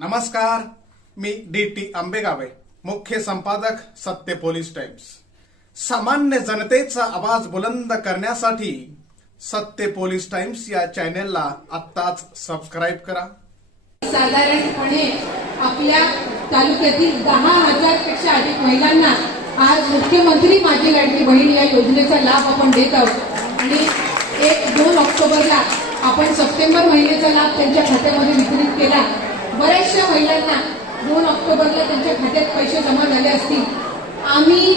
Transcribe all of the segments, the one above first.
नमस्कार, मी डी.टी. आंबेगावे, मुख्य संपादक सत्य पोलीस टाइम्स। सामान्य जनतेचा आवाज बुलंद करण्यासाठी सत्य पोलीस टाइम्स या चॅनेलला आत्ताच सबस्क्राईब करा। साधारणपणे आपल्या तालुक्यातील 10,000 पेक्षा अधिक महिलांना आज मुख्यमंत्री माझी लाडकी बहीण या योजनेचा लाभ आपण देत आहोत आणि 1-2 ऑक्टोबरला आपण सप्टेंबर महिन्याचा लाभ त्यांच्या खात्यामध्ये वितरित केला। बऱ्याचशा महिलांना 2 ऑक्टोबरला त्यांच्या खात्यात पैसे जमा झाले असतील। आम्ही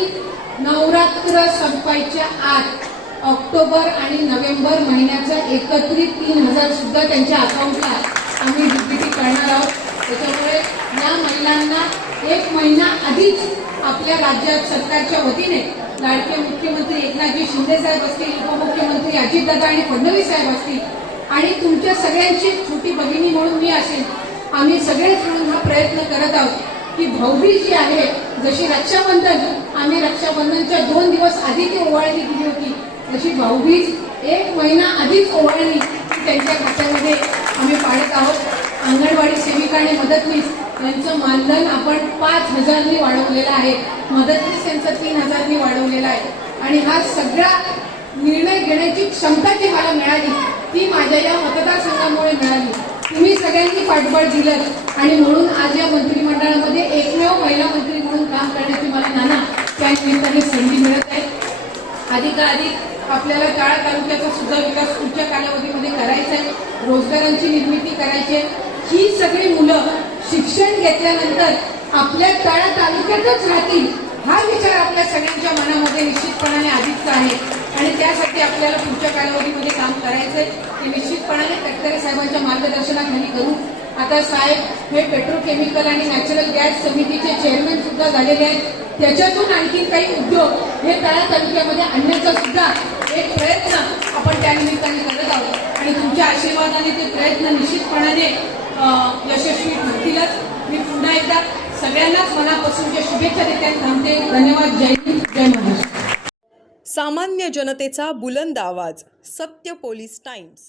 नवरात्र संपायच्या आत ऑक्टोबर आणि नोव्हेंबर महिन्याचा एकत्रित 3,000 सुद्धा त्यांच्या अकाउंटला आम्ही डीबीटी करणार आहोत। त्याच्यामुळे या महिलांना 1 महिना आधीच आपल्या राज्यात सरकारच्या वतीने लाडके मुख्यमंत्री एकनाथजी शिंदे साहेब असतील, उपमुख्यमंत्री अजितदादा आणि फडणवीस साहेब असतील आणि तुमच्या सगळ्यांची छोटी भगिनी म्हणून मी असेल, आम्ही सगळेच मिळून हा प्रयत्न करत आहोत की भाऊबीज जी आहे, जशी रक्षाबंधन आम्ही रक्षाबंधनच्या 2 दिवस आधी ती ओवाळणी दिली होती, तशी भाऊबीज 1 महिना आधीच ओवाळणी त्यांच्या खात्यामध्ये आम्ही पाडत आहोत। अंगणवाडी सेविका आणि मदतनीस यांचं मानधन आपण 5,000 वाढवलेलं आहे, मदतनीस यांचं 3,000 वाढवलेलं आहे आणि हा सगळा निर्णय घेण्याची क्षमता जी मला मिळाली ती माझ्या या मतदारसंघामुळे मिळाली। तुम्ही सगळ्यांनी पाठबळ दिलं आणि म्हणून आज या मंत्रिमंडळामध्ये एकमेव महिला मंत्री म्हणून काम करण्याची मला नाना त्या निमित्ताने संधी मिळत आहे। अधिकाधिक आपल्याला टाळा तालुक्याचा सुद्धा विकास पुढच्या कालावधीमध्ये करायचा आहे, रोजगारांची निर्मिती करायची आहे। ही सगळी मुलं शिक्षण घेतल्यानंतर आपल्या टाळा तालुक्यातच राहतील हा विचार आपल्या सगळ्यांच्या मनामध्ये निश्चितपणाने आधीच आहे आणि त्यासाठी आपल्याला पुढच्या कालावधीमध्ये काम करायचंय। ते निश्चितपणाने तटकरे साहेबांच्या मार्गदर्शनाखाली करू। आता साहेब हे पेट्रोकेमिकल आणि नॅचरल गॅस समितीचे चेअरमॅन सुद्धा झालेले आहेत, त्याच्यातून आणखी काही उद्योग हे तळा तालुक्यामध्ये आणण्याचा सुद्धा एक प्रयत्न आपण त्यानिमित्ताने करत आहोत आणि तुमच्या आशीर्वादाने ते प्रयत्न निश्चितपणाने यशस्वी ठरतीलच। मी पुन्हा एकदा सगळ्यांनाच मनापासूनच्या शुभेच्छा देते, थांबते। धन्यवाद। जय हिंद, जय महाराष्ट्र। सामान्य जनतेचा बुलंद आवाज, सत्य पोलीस टाइम्स।